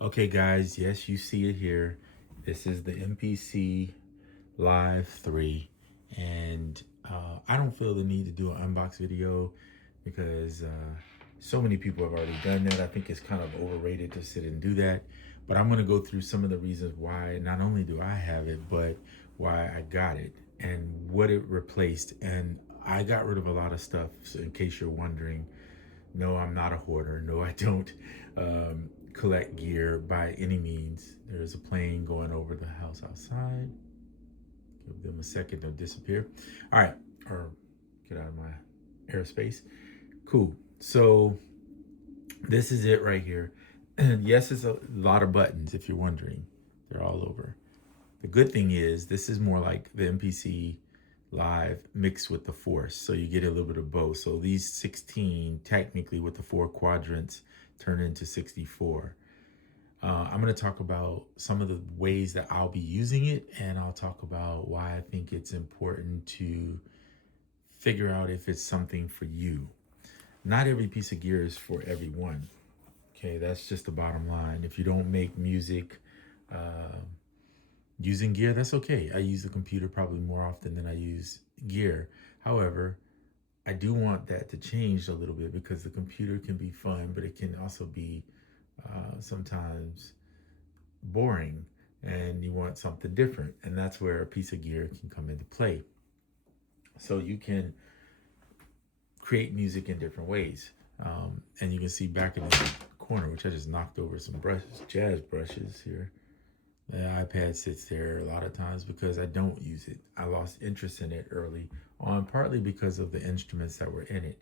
Okay, guys, yes, you see it here. This is the MPC Live 3, and I don't feel the need to do an unbox video because so many people have already done that. I think it's kind of overrated to sit and do that, but I'm going to go through some of the reasons why not only do I have it, but why I got it and what it replaced. And I got rid of a lot of stuff, so in case you're wondering. No, I'm not a hoarder. No, I don't collect gear by any means. There's a plane going over the house outside. Give them a second to disappear. All right, or get out of my airspace. Cool. So this is it right here. And yes, it's a lot of buttons if you're wondering. They're all over. The good thing is this is more like the MPC Live mixed with the Force. So you get a little bit of both. So these 16 technically with the 4 quadrants turn into 64. I'm going to talk about some of the ways that I'll be using it, and I'll talk about why I think it's important to figure out if it's something for you. Not every piece of gear is for everyone. Okay, that's just the bottom line. If you don't make music using gear, that's okay. I use the computer probably more often than I use gear. However, I do want that to change a little bit because the computer can be fun, but it can also be sometimes boring, and you want something different. And that's where a piece of gear can come into play. So you can create music in different ways. And you can see back in the corner, which I just knocked over some brushes, jazz brushes here. The iPad sits there a lot of times because I don't use it. I lost interest in it early on, partly because of the instruments that were in it.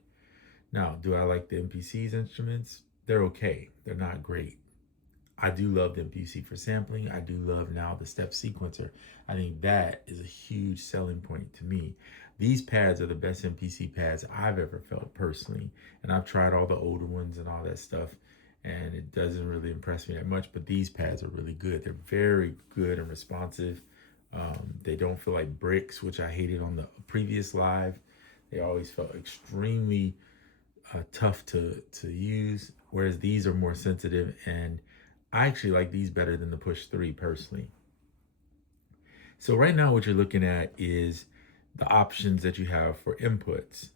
Now, do I like the MPC's instruments? They're okay. They're not great. I do love the MPC for sampling. I do love now the step sequencer. I think that is a huge selling point to me. These pads are the best MPC pads I've ever felt personally. And I've tried all the older ones and all that stuff, and it doesn't really impress me that much, but these pads are really good. They're very good and responsive. They don't feel like bricks, which I hated on the previous live. They always felt extremely tough to use, whereas these are more sensitive, and I actually like these better than the Push 3 personally. So right now what you're looking at is the options that you have for inputs.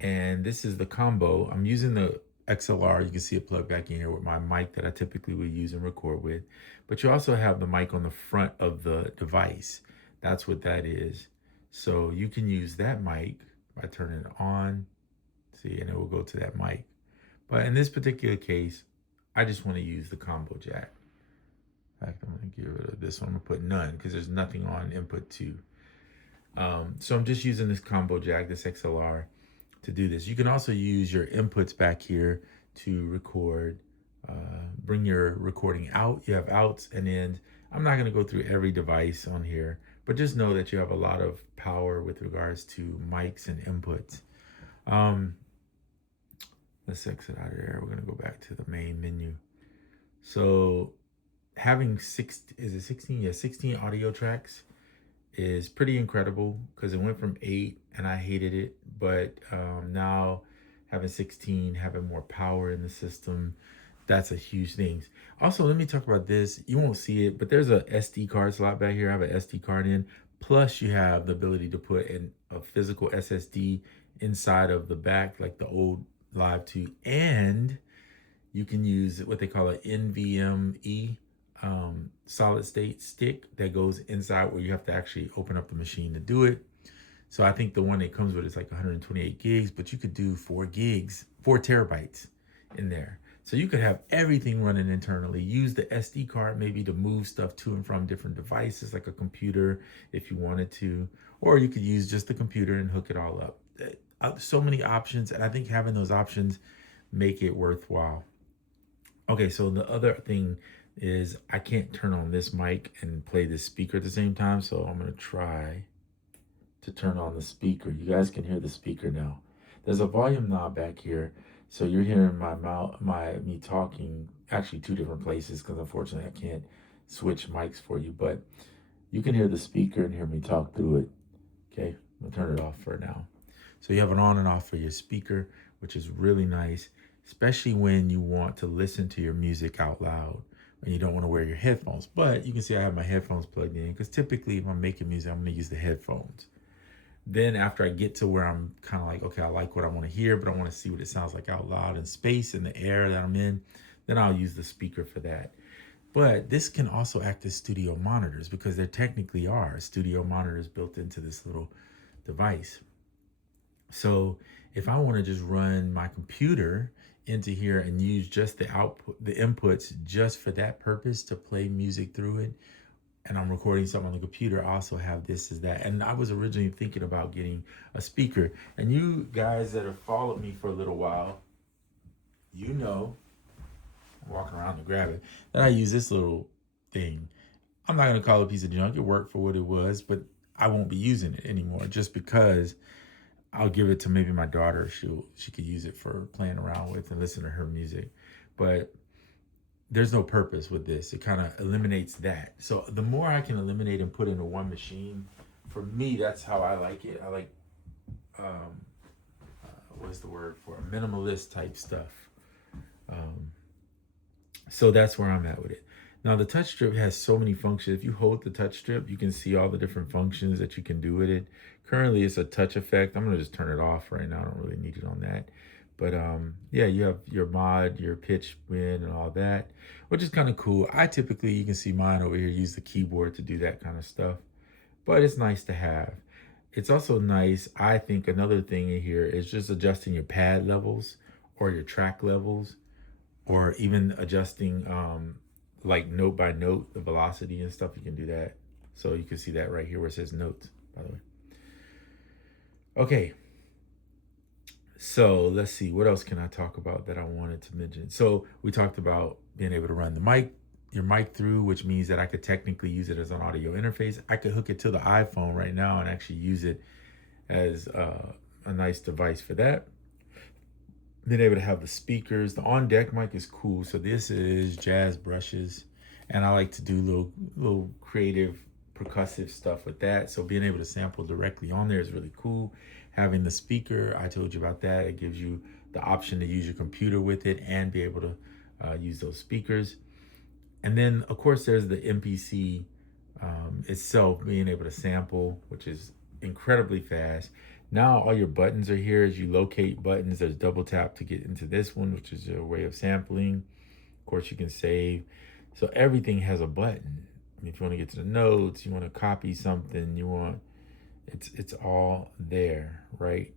And this is the combo. I'm using the XLR. You can see it plugged back in here with my mic that I typically would use and record with. But you also have the mic on the front of the device. That's what that is. So you can use that mic by turning it on. See, and it will go to that mic. But in this particular case, I just want to use the combo jack. In fact, I'm going to get rid of this one. I'm going to put none because there's nothing on input 2. So I'm just using this combo jack, this XLR, to do this. You can also use your inputs back here to record, bring your recording out. You have outs and ins. I'm not going to go through every device on here, but just know that you have a lot of power with regards to mics and inputs. Let's exit out of there. We're going to go back to the main menu. So having 16 audio tracks is pretty incredible because it went from 8 and I hated it, but now having 16, having more power in the system, that's a huge thing. Also, let me talk about this. You won't see it, but there's a SD card slot back here. I have an SD card in. Plus, you have the ability to put in a physical SSD inside of the back, like the old Live 2, and you can use what they call an NVMe solid state stick that goes inside where you have to actually open up the machine to do it. So I think the one it comes with is like 128 gigs, but you could do 4 terabytes in there. So you could have everything running internally. Use the SD card maybe to move stuff to and from different devices, like a computer if you wanted to, or you could use just the computer and hook it all up. So many options, and I think having those options make it worthwhile. Okay, so the other thing is I can't turn on this mic and play this speaker at the same time, so I'm going to try to turn on the speaker. You guys can hear the speaker now. There's a volume knob back here, so you're hearing me talking, actually 2 different places because unfortunately I can't switch mics for you, but you can hear the speaker and hear me talk through it. Okay, I'm going to turn it off for now. So you have an on and off for your speaker, which is really nice, especially when you want to listen to your music out loud, and you don't want to wear your headphones. But you can see I have my headphones plugged in because typically if I'm making music, I'm going to use the headphones. Then after I get to where I'm kind of like, okay, I like what I want to hear, but I want to see what it sounds like out loud in space and the air that I'm in, then I'll use the speaker for that. But this can also act as studio monitors because there technically are studio monitors built into this little device. So if I want to just run my computer into here and use just the output, the inputs just for that purpose to play music through it, and I'm recording something on the computer, I also have this as that. And I was originally thinking about getting a speaker. And you guys that have followed me for a little while, you know, I'm walking around to grab it, that I use this little thing. I'm not going to call it a piece of junk. It worked for what it was, but I won't be using it anymore just because I'll give it to maybe my daughter. She could use it for playing around with and listen to her music. But there's no purpose with this. It kind of eliminates that. So the more I can eliminate and put into one machine, for me, that's how I like it. I like, what's the word for it? Minimalist type stuff. So that's where I'm at with it. Now the touch strip has so many functions. If you hold the touch strip, you can see all the different functions that you can do with it. Currently it's a touch effect. I'm gonna just turn it off right now. I don't really need it on that. But yeah, you have your mod, your pitch bend and all that, which is kind of cool. I typically, you can see mine over here, use the keyboard to do that kind of stuff. But it's nice to have. It's also nice, I think another thing in here is just adjusting your pad levels or your track levels, or even adjusting like note by note, the velocity and stuff. You can do that. So you can see that right here where it says notes, by the way. Okay. So let's see, what else can I talk about that I wanted to mention? So we talked about being able to run the mic, your mic through, which means that I could technically use it as an audio interface. I could hook it to the iPhone right now and actually use it as a nice device for that. Being able to have the speakers. The on deck mic is cool. So this is jazz brushes, and I like to do little creative percussive stuff with that. So being able to sample directly on there is really cool. Having the speaker, I told you about that. It gives you the option to use your computer with it and be able to use those speakers. And then of course there's the MPC itself, being able to sample, which is incredibly fast. Now all your buttons are here. As you locate buttons, there's double tap to get into this one, which is a way of sampling. Of course you can save. So everything has a button. If you want to get to the notes, you want to copy something, it's all there, right,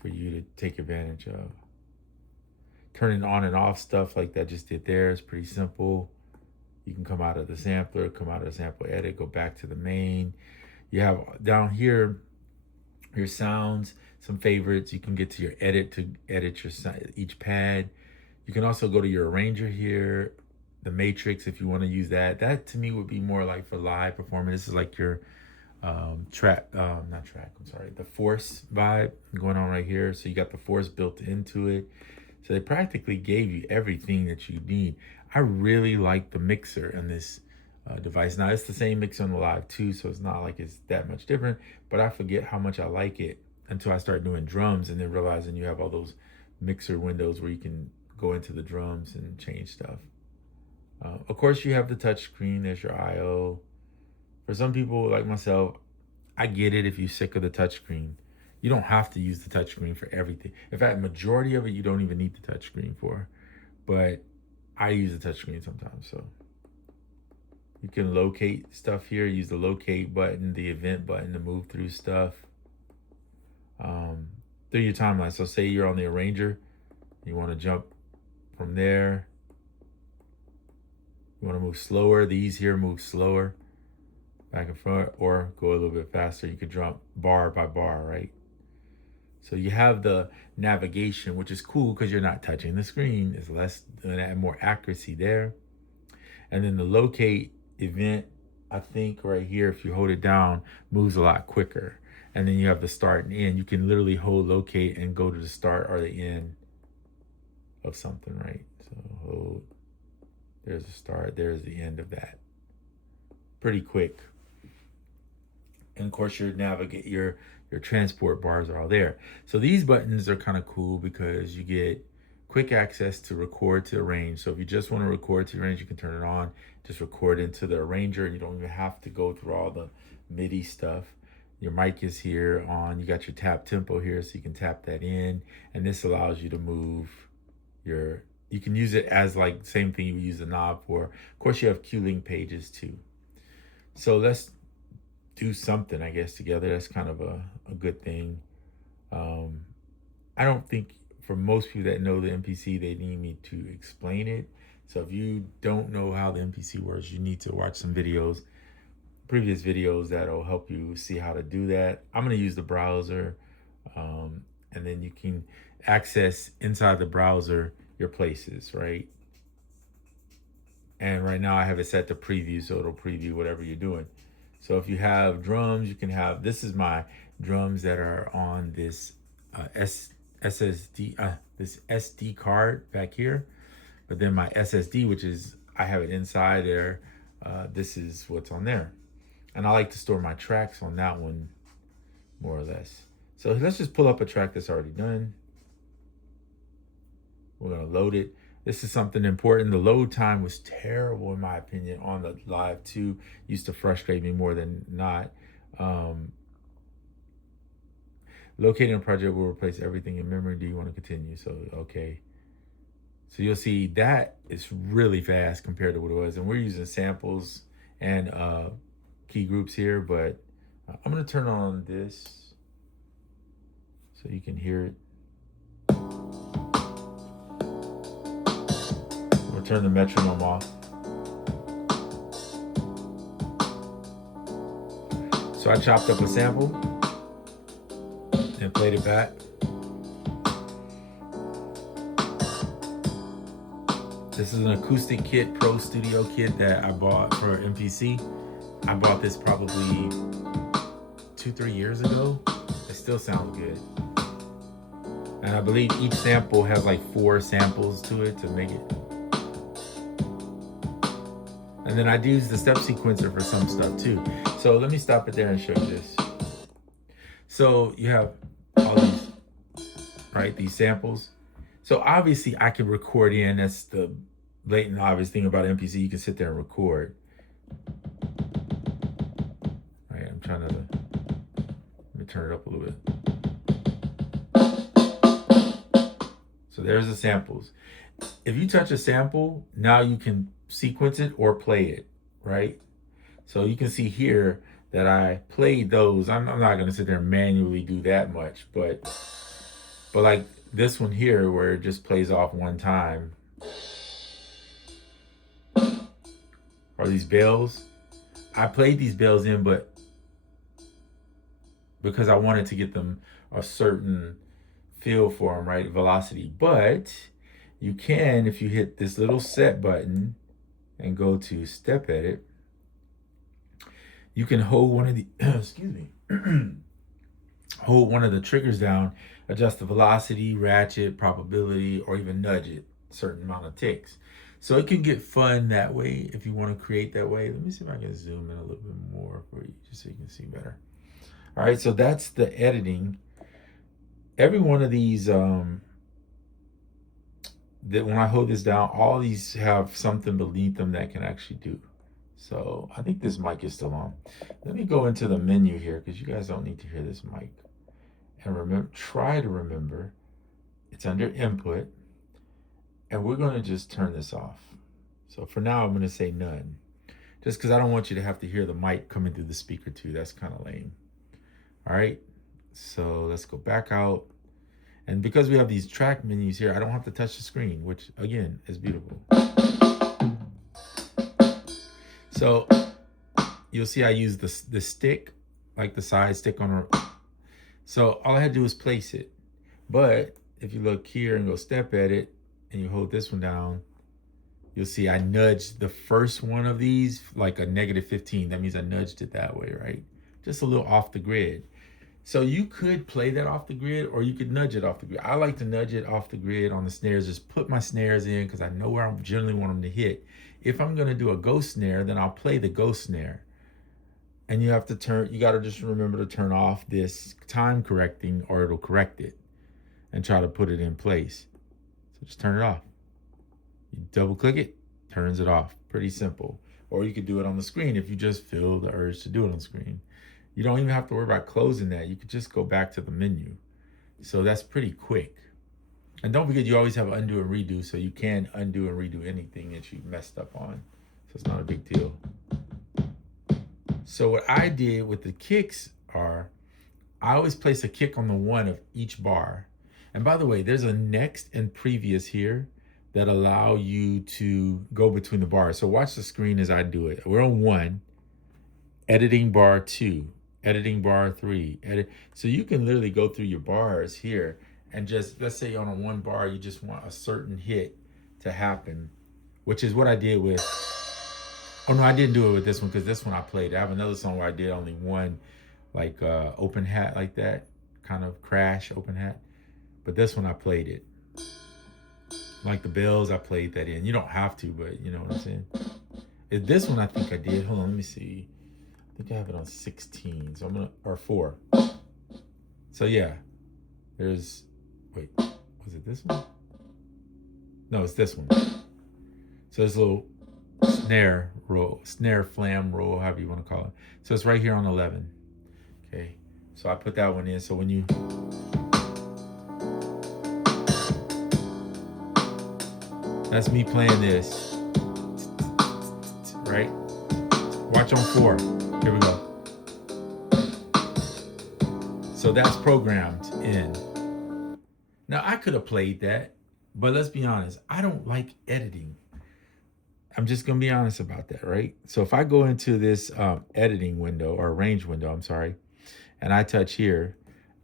for you to take advantage of. Turning on and off stuff like that just did there is pretty simple. You can come out of the sampler, come out of the sample edit, go back to the main. You have down here your sounds, some favorites. You can get to your edit to edit each pad. You can also go to your arranger here, the matrix, if you want to use that. That to me would be more like for live performance. This is like your the force vibe going on right here. So you got the force built into it. So they practically gave you everything that you need. I really like the mixer in this device. Now it's the same mixer on the Live 2, so it's not like it's that much different, but I forget how much I like it until I start doing drums and then realizing you have all those mixer windows where you can go into the drums and change stuff. Of course you have the touch screen, there's your IO. For some people like myself, I get it if you're sick of the touchscreen. You don't have to use the touchscreen for everything. In fact, majority of it you don't even need the touchscreen for. But I use the touchscreen sometimes, so. You can locate stuff here, use the locate button, the event button to move through stuff. Through your timeline. So say you're on the arranger, you want to jump from there. You want to move slower, these here move slower. Back and front, or go a little bit faster. You could jump bar by bar, right? So you have the navigation, which is cool because you're not touching the screen. It's less and more accuracy there. And then the locate event, I think right here, if you hold it down, moves a lot quicker. And then you have the start and end. You can literally hold locate and go to the start or the end of something, right? So hold, there's the start, there's the end of that. Pretty quick. And of course your transport bars are all there. So these buttons are kind of cool because you get quick access to record to arrange. So if you just want to record to arrange, you can turn it on, just record into the arranger. You don't even have to go through all the MIDI stuff. Your mic is here on, you got your tap tempo here, so you can tap that in. And this allows you to move you can use it as like same thing you would use the knob for. Of course, you have Q-Link pages too. So let's do something, I guess, together. That's kind of a good thing. I don't think for most people that know the MPC, they need me to explain it. So if you don't know how the MPC works, you need to watch some videos, previous videos that'll help you see how to do that. I'm going to use the browser, and then you can access inside the browser your places, right? And right now I have it set to preview, so it'll preview whatever you're doing. So if you have drums, you can have, this is my drums that are on this SSD, this SD card back here. But then my SSD, which is, I have it inside there. This is what's on there. And I like to store my tracks on that one, more or less. So let's just pull up a track that's already done. We're gonna load it. This is something important. The load time was terrible in my opinion on the Live 2. Used to frustrate me more than not. Locating a project will replace everything in memory. Do you want to continue? So, okay. So you'll see that is really fast compared to what it was. And we're using samples and key groups here, but I'm gonna turn on this so you can hear it. We'll turn the metronome off. So I chopped up a sample and played it back. This is an acoustic kit, Pro Studio kit that I bought for MPC. I bought this probably 2-3 years ago. It still sounds good. And I believe each sample has like 4 samples to it to make it. And then I'd use the step sequencer for some stuff too. So let me stop it there and show you this. So you have all these, right, these samples. So obviously I can record in, that's the blatant obvious thing about MPC, you can sit there and record. All right, I'm trying to, let me turn it up a little bit. So there's the samples. If you touch a sample, now you can sequence it or play it, right? So you can see here that I played those. I'm not gonna sit there and manually do that much, but like this one here where it just plays off one time. Or these bells. I played these bells in, but because I wanted to get them a certain feel for them, right? Velocity. But you can, if you hit this little set button and go to step edit, you can hold one of the, excuse me, hold one of the triggers down, adjust the velocity, ratchet, probability, or even nudge it a certain amount of ticks. So it can get fun that way if you want to create that way. Let me see if I can zoom in a little bit more for you, just so you can see better. All right, so that's the editing. Every one of these, that when I hold this down, all these have something beneath them that can actually do. So I think this mic is still on. Let me go into the menu here because you guys don't need to hear this mic. And remember, try to remember, it's under input. And we're going to just turn this off. So for now, I'm going to say none. Just because I don't want you to have to hear the mic coming through the speaker too. That's kind of lame. All right. So let's go back out. And because we have these track menus here, I don't have to touch the screen, which again is beautiful. So you'll see I use the stick, like the side stick on a. So all I had to do was place it. But if you look here and go step edit, and you hold this one down, you'll see I nudged the first one of these like a -15. That means I nudged it that way, right? Just a little off the grid. So you could play that off the grid or you could nudge it off the grid. I like to nudge it off the grid on the snares, just put my snares in because I know where I generally want them to hit. If I'm gonna do a ghost snare, then I'll play the ghost snare. And you have to turn, you gotta just remember to turn off this time correcting or it'll correct it and try to put it in place. So just turn it off. You double click it, turns it off. Pretty simple. Or you could do it on the screen if you just feel the urge to do it on the screen. You don't even have to worry about closing that. You could just go back to the menu. So that's pretty quick. And don't forget, you always have undo and redo, so you can undo and redo anything that you messed up on. So it's not a big deal. So what I did with the kicks are, I always place a kick on the one of each bar. And by the way, there's a next and previous here that allow you to go between the bars. So watch the screen as I do it. We're on 1, editing bar 2, editing bar 3, edit. So you can literally go through your bars here and just, let's say on a 1 bar, you just want a certain hit to happen, which is what I did with, oh no, I didn't do it with this one because this one I played. I have another song where I did only one, like open hat like that, kind of crash open hat. But this one I played it. Like the bells, I played that in. You don't have to, but you know what I'm saying? This one I think I did. Hold on, let me see. I think I have it on 16. So I'm gonna, or 4. So yeah, there's, wait, was it this one? No, it's this one. So this little snare roll, snare flam roll, however you want to call it. So it's right here on 11. Okay, so I put that one in. So when you, that's me playing this, right? Watch on 4. Here we go. So that's programmed in. Now I could have played that, but let's be honest, I don't like editing. I'm just gonna be honest about that, right? So if I go into this editing window, or arrange window, I'm sorry, and I touch here,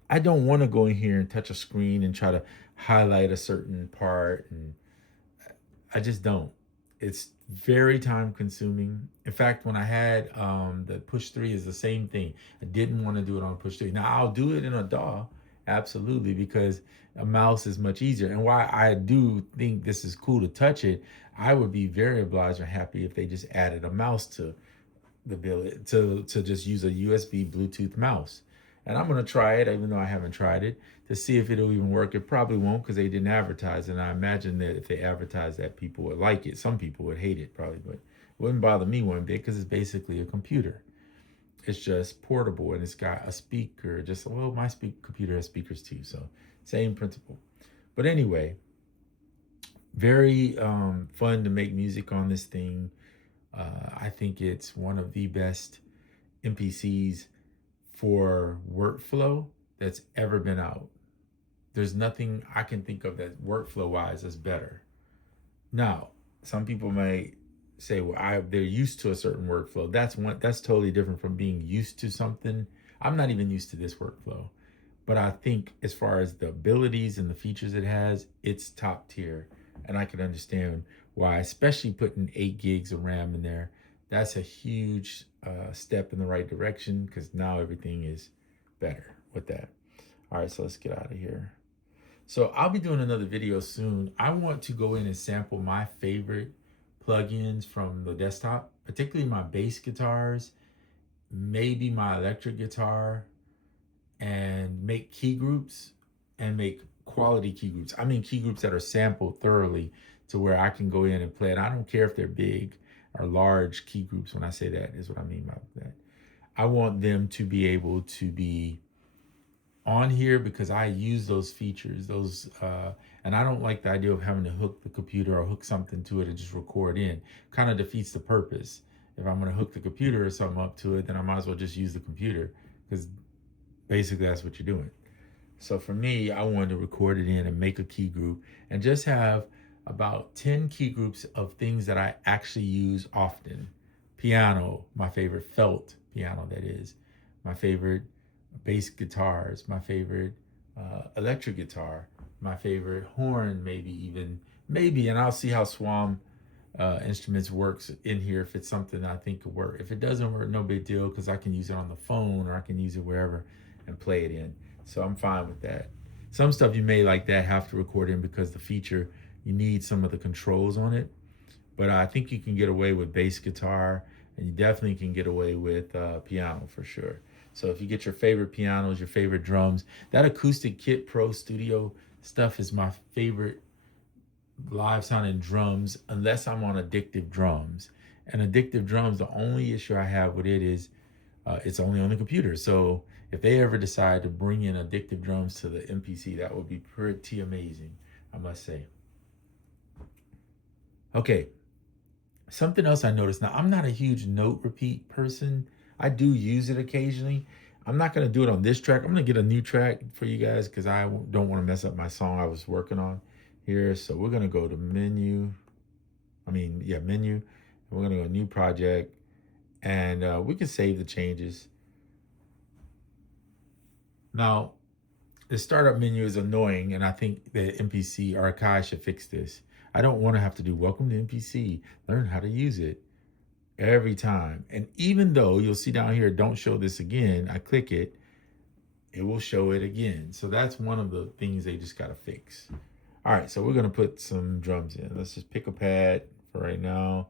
I don't want to go in here and touch a screen and try to highlight a certain part, and I just don't. It's very time consuming. In fact, when I had the push 3 is the same thing. I didn't want to do it on push 3. Now I'll do it in a DAW, absolutely, because a mouse is much easier. And why I do think this is cool to touch it, I would be very obliged or happy if they just added a mouse to the ability to just use a USB Bluetooth mouse. And I'm gonna try it, even though I haven't tried it, to see if it'll even work. It probably won't because they didn't advertise it. And I imagine that if they advertise that, people would like it. Some people would hate it probably, but it wouldn't bother me one bit because it's basically a computer. It's just portable and it's got a speaker. Just, well, my computer has speakers too, so same principle. But anyway, very fun to make music on this thing. I think it's one of the best MPCs for workflow that's ever been out. There's nothing I can think of that workflow wise is better. Now, some people may say, well, they're used to a certain workflow. That's totally different from being used to something. I'm not even used to this workflow, but I think as far as the abilities and the features it has, it's top tier. And I can understand why, especially putting 8 gigs of RAM in there. That's a huge step in the right direction because now everything is better with that. All right, so let's get out of here. So I'll be doing another video soon. I want to go in and sample my favorite plugins from the desktop, particularly my bass guitars, maybe my electric guitar, and make key groups and make quality key groups. I mean, key groups that are sampled thoroughly to where I can go in and play it. I don't care if they're big or large key groups. When I say that is what I mean by that. I want them to be able to be on here because I use those features, and I don't like the idea of having to hook the computer or hook something to it and just record in. Kind of defeats the purpose. If I'm going to hook the computer or something up to it, then I might as well just use the computer because basically that's what you're doing. So for me, I wanted to record it in and make a key group and just have about 10 key groups of things that I actually use often. Piano, my favorite felt piano, that is. My favorite bass guitars, my favorite electric guitar, my favorite horn, maybe, and I'll see how Swam Instruments works in here if it's something I think could work. If it doesn't work, no big deal, because I can use it on the phone or I can use it wherever and play it in. So I'm fine with that. Some stuff you may like that have to record in because the feature, you need some of the controls on it. But I think you can get away with bass guitar, and you definitely can get away with piano for sure. So if you get your favorite pianos, your favorite drums, that Acoustic Kit Pro Studio stuff is my favorite live sounding drums unless I'm on addictive drums. And addictive drums, the only issue I have with it is it's only on the computer. So if they ever decide to bring in addictive drums to the MPC, that would be pretty amazing, I must say. Okay, something else I noticed. Now, I'm not a huge note repeat person. I do use it occasionally. I'm not going to do it on this track. I'm going to get a new track for you guys because I don't want to mess up my song I was working on here. So we're going to go to menu. Menu. And we're going to go new project. And we can save the changes. Now, the startup menu is annoying, and I think the MPC archive should fix this. I don't want to have to do welcome to MPC, learn how to use it every time. And even though you'll see down here, don't show this again, I click it, it will show it again. So that's one of the things they just got to fix. All right, so we're going to put some drums in. Let's just pick a pad for right now.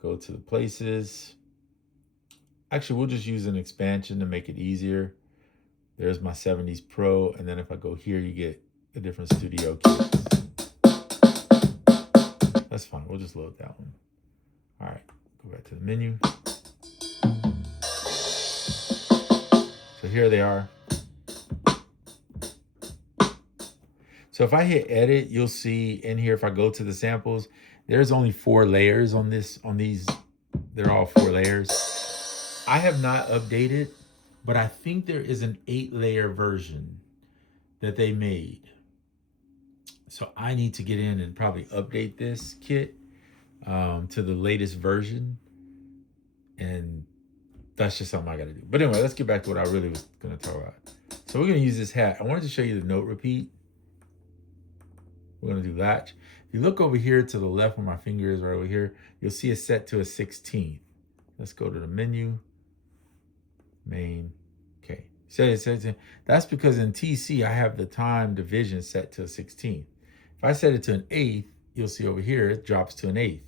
Go to the places. Actually, we'll just use an expansion to make it easier. There's my 70s Pro, and then if I go here, you get a different studio kit. That's fine, we'll just load that one. All right, go back to the menu. So here they are. So if I hit edit, you'll see in here, if I go to the samples, there's only 4 layers on these. They're all 4 layers. I have not updated, but I think there is an 8-layer version that they made. So I need to get in and probably update this kit to the latest version. And that's just something I got to do. But anyway, let's get back to what I really was going to talk about. So we're going to use this hat. I wanted to show you the note repeat. We're going to do latch. If you look over here to the left where my finger is right over here, you'll see it's set to a 16th. Let's go to the menu. Main. Okay. That's because in TC, I have the time division set to a 16th. If I set it to an 8th, you'll see over here, it drops to an 8th.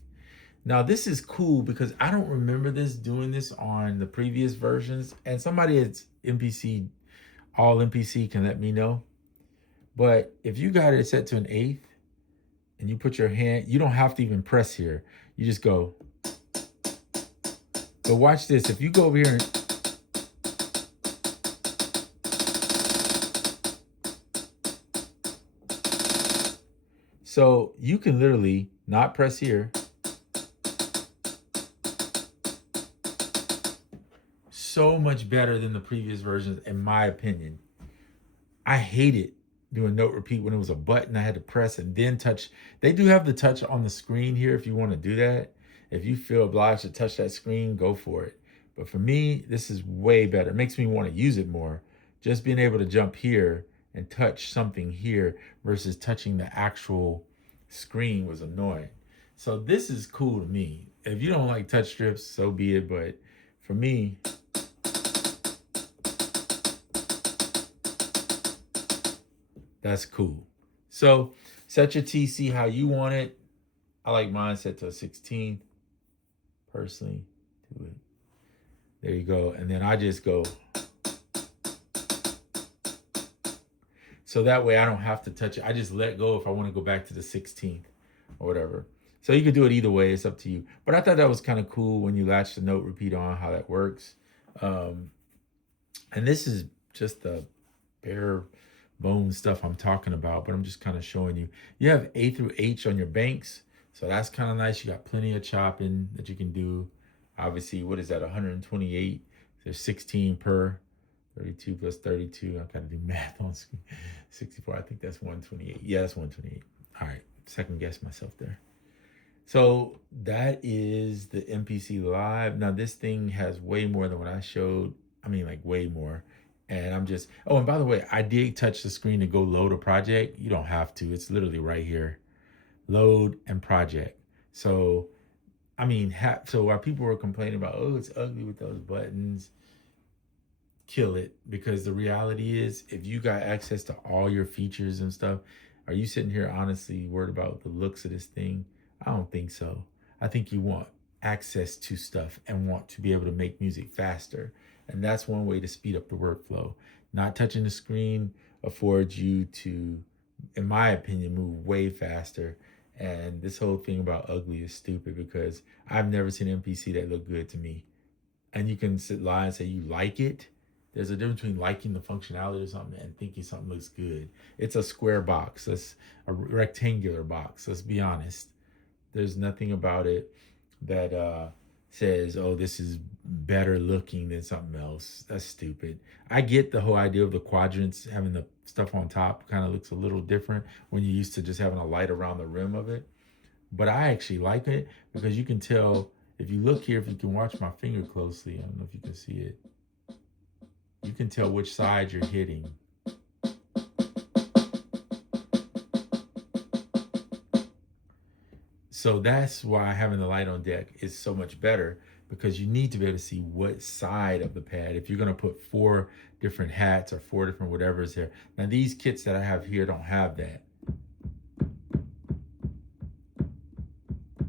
Now, this is cool because I don't remember doing this on the previous versions. And somebody at MPC, all MPC can let me know. But if you got it set to an 8th and you put your hand, you don't have to even press here. You just go. But watch this. If you go over here and so you can literally not press here. So much better than the previous versions, in my opinion. I hated doing note repeat when it was a button I had to press and then touch. They do have the touch on the screen here if you want to do that. If you feel obliged to touch that screen, go for it. But for me, this is way better. It makes me want to use it more. Just being able to jump here and touch something here versus touching the actual screen was annoying. So this is cool to me. If you don't like touch strips, so be it. But for me, that's cool. So set your TC how you want it. I like mine set to a 16th, personally. Do it. There you go. And then I just go. So that way I don't have to touch it. I just let go if I want to go back to the 16th or whatever. So you can do it either way. It's up to you. But I thought that was kind of cool when you latch the note repeat on, how that works. And this is just the bare bone stuff I'm talking about, but I'm just kind of showing you. You have A through H on your banks. So that's kind of nice. You got plenty of chopping that you can do. Obviously, what is that? 128. There's 16 per. 32 plus 32. I gotta do math on screen. 64. I think that's 128. Yeah, that's 128. All right. Second guess myself there. So that is the MPC Live. Now this thing has way more than what I showed. I mean, like way more. And I'm just, oh, and by the way, I did touch the screen to go load a project. You don't have to. It's literally right here. Load and project. So, I mean, so while people were complaining about, oh, it's ugly with those buttons, kill it. Because the reality is, if you got access to all your features and stuff, are you sitting here honestly worried about the looks of this thing? I don't think so. I think you want access to stuff and want to be able to make music faster. And that's one way to speed up the workflow. Not touching the screen affords you to, in my opinion, move way faster And this whole thing about ugly is stupid because I've never seen an MPC that looked good to me. And you can lie and say you like it. There's a difference between liking the functionality of something and thinking something looks good. It's a square box. That's a rectangular box. Let's be honest. There's nothing about it that says, oh, this is better looking than something else. That's stupid. I get the whole idea of the quadrants, having the stuff on top kind of looks a little different when you're used to just having a light around the rim of it. But I actually like it because you can tell, if you look here, if you can watch my finger closely, I don't know if you can see it, you can tell which side you're hitting. So that's why having the light on deck is so much better, because you need to be able to see what side of the pad. If you're going to put 4 different hats or 4 different whatever's there. Now these kits that I have here don't have that.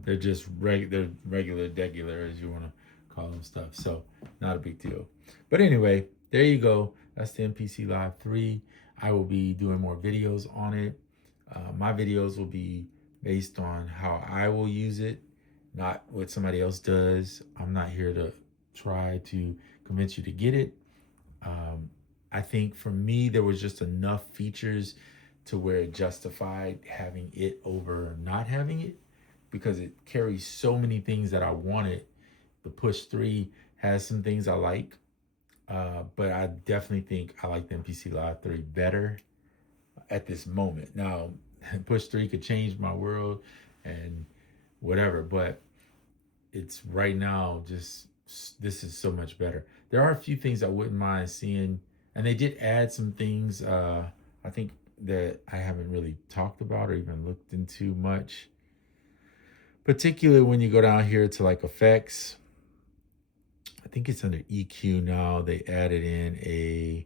They're just regular, degular, as you want to call them stuff. So not a big deal. But anyway, there you go. That's the MPC Live 3. I will be doing more videos on it. My videos will be based on how I will use it, not what somebody else does. I'm not here to try to convince you to get it. I think for me, there was just enough features to where it justified having it over not having it, because it carries so many things that I wanted. The Push 3 has some things I like, but I definitely think I like the MPC Live 3 better at this moment. Now, Push 3 could change my world and whatever, but it's right now just, this is so much better. There are a few things I wouldn't mind seeing, and they did add some things I think that I haven't really talked about or even looked into much. Particularly when you go down here to like effects, I think it's under EQ now. They added in a,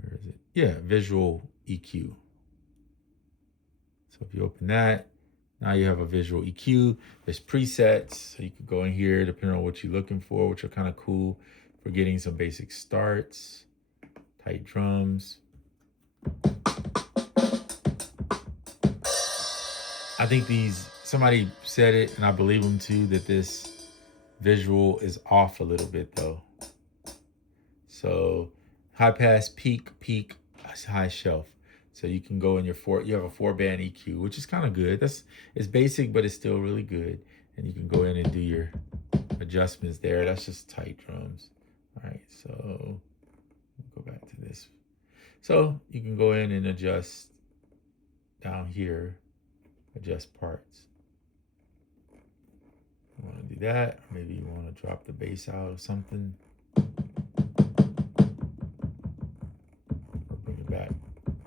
where is it? Yeah, visual EQ. So if you open that, now you have a visual EQ. There's presets, so you could go in here depending on what you're looking for, which are kind of cool for getting some basic starts, tight drums. I think somebody said it, and I believe them too, that this visual is off a little bit though. So high pass, peak, high shelf. So you can go in you have a 4-band EQ, which is kind of good. It's basic, but it's still really good. And you can go in and do your adjustments there. That's just tight drums. All right, so go back to this. So you can go in and adjust down here, adjust parts. You want to do that. Maybe you want to drop the bass out of something. Or bring it back.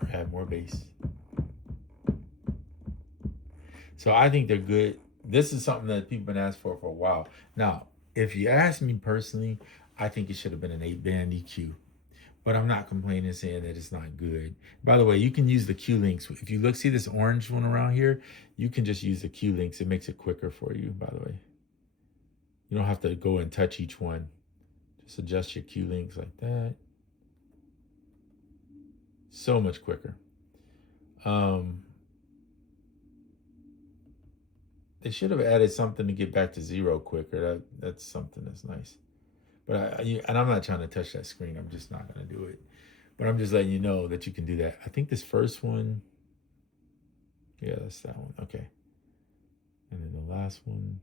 Or add more bass. So I think they're good. This is something that people have been asking for a while. Now, if you ask me personally, I think it should have been an 8-band EQ. But I'm not complaining, saying that it's not good. By the way, you can use the Q links. If you see this orange one around here, you can just use the Q links. It makes it quicker for you, by the way. You don't have to go and touch each one. Just adjust your Q links like that. So much quicker. They should have added something to get back to 0 quicker. That's something that's nice. But and I'm not trying to touch that screen. I'm just not going to do it. But I'm just letting you know that you can do that. I think this first one, yeah, that's that one. Okay. And then the last one.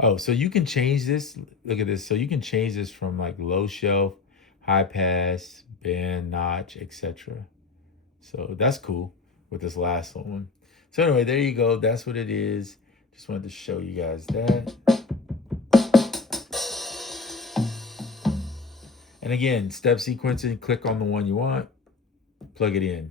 Oh, so you can change this. Look at this. So you can change this from like low shelf, high pass, band, notch, etc. So that's cool with this last one. So anyway, there you go. That's what it is. Just wanted to show you guys that. And again, step sequencing, click on the one you want, plug it in.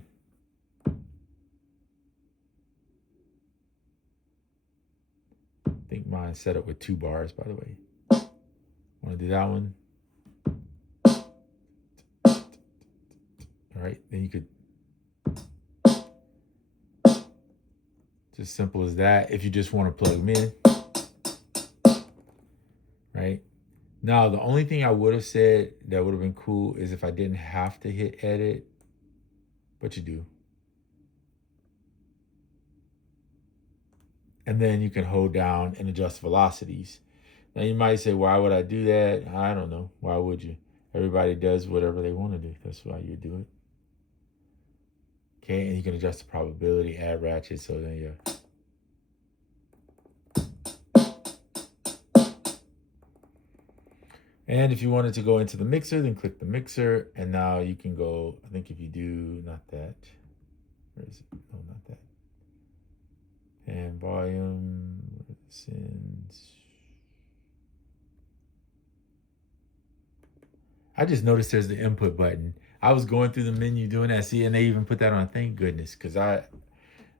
I think mine's set up with 2 bars, by the way. Want to do that one? All right, then you could, just simple as that. If you just want to plug them in, right? Now, the only thing I would have said that would have been cool is if I didn't have to hit edit, but you do. And then you can hold down and adjust velocities. Now you might say, why would I do that? I don't know. Why would you? Everybody does whatever they want to do. That's why you do it. Okay, and you can adjust the probability, add ratchets, so then yeah. And if you wanted to go into the mixer, then click the mixer, and now you can go, I think if you do, not that, where is it? No, not that. And volume, sends. I just noticed there's the input button. I was going through the menu doing that, see, and they even put that on, thank goodness, because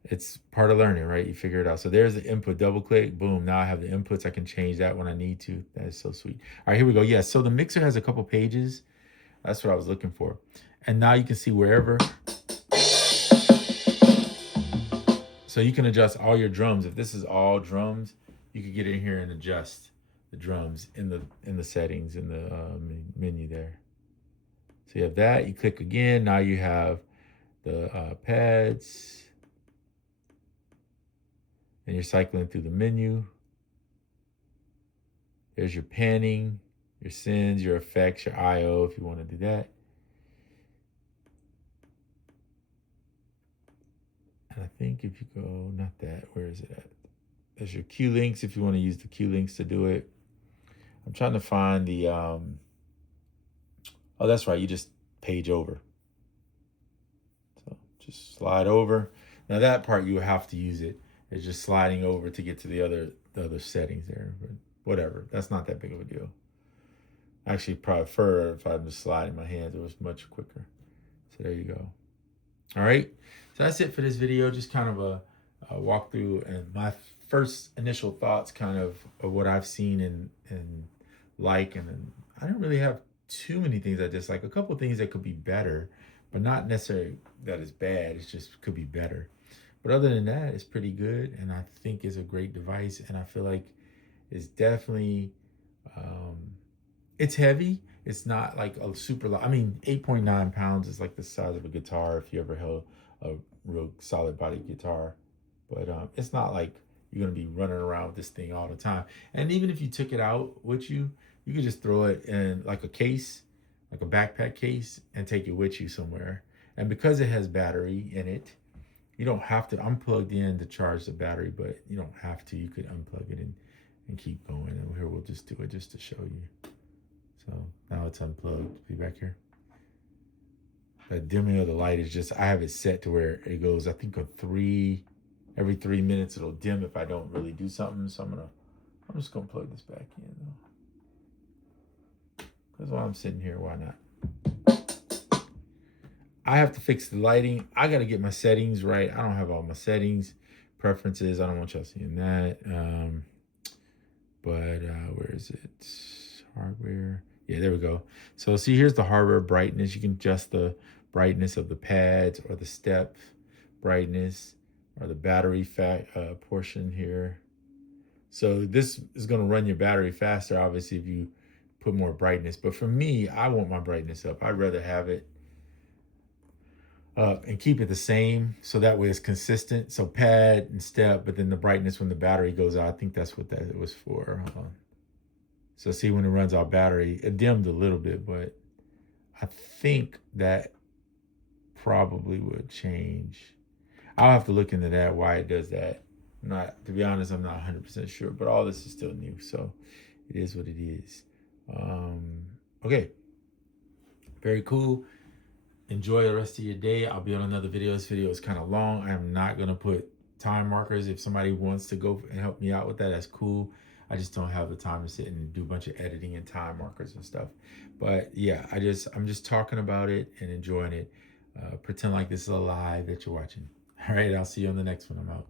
it's part of learning, right? You figure it out. So there's the input, double click, boom. Now I have the inputs. I can change that when I need to. That is so sweet. All right, here we go. Yeah, so the mixer has a couple pages. That's what I was looking for. And now you can see wherever. So you can adjust all your drums. If this is all drums, you could get in here and adjust the drums in the settings in the menu there. So you have that. You click again. Now you have the pads. And you're cycling through the menu. There's your panning, your sends, your effects, your I/O if you want to do that. And I think if you go, not that, where is it at? There's your Q links if you want to use the Q links to do it. I'm trying to find the, oh, that's right, you just page over. So just slide over. Now that part you have to use it. It's just sliding over to get to the other settings there. But whatever, that's not that big of a deal. I actually prefer if I'm just sliding my hands, it was much quicker. So there you go. All right, so that's it for this video. Just kind of a walkthrough and my first initial thoughts kind of what I've seen and like, and then I don't really have too many things I dislike. A couple of things that could be better, but not necessarily that it's bad. It's just could be better. But other than that, it's pretty good, and I think it's a great device, and I feel like it's definitely, it's heavy. It's not like a super, I mean, 8.9 pounds is like the size of a guitar if you ever held a real solid body guitar. But it's not like you're going to be running around with this thing all the time. And even if you took it out with you, you could just throw it in like a case, like a backpack case, and take it with you somewhere. And because it has battery in it, you don't have to unplug in to charge the battery, but you don't have to. You could unplug it and keep going. And here we'll just do it just to show you. So now it's unplugged. Be back here. The dimming of the light is just, I have it set to where it goes, I think every 3 minutes it'll dim if I don't really do something. So I'm just gonna plug this back in though. Because while I'm sitting here, why not? I have to fix the lighting. I got to get my settings right. I don't have all my settings, preferences. I don't want y'all seeing that. But where is it? Hardware. Yeah, there we go. So see, here's the hardware brightness. You can adjust the brightness of the pads or the step brightness or the battery portion here. So this is going to run your battery faster, obviously, if you put more brightness. But for me, I want my brightness up. I'd rather have it and keep it the same, so that way it's consistent. So pad and step, but then the brightness when the battery goes out. I think that's what that was for. Hold on. So see, when it runs out battery, it dimmed a little bit, but I think that probably would change. I'll have to look into that, why it does that. To be honest, I'm not 100% sure, but all this is still new, so it is what it is. Okay, very cool. Enjoy the rest of your day. I'll be on another video. This video is kind of long. I am not going to put time markers. If somebody wants to go and help me out with that, that's cool. I just don't have the time to sit and do a bunch of editing and time markers and stuff. But yeah, I'm just talking about it and enjoying it. Pretend like this is alive that you're watching. All right, I'll see you on the next one. I'm out.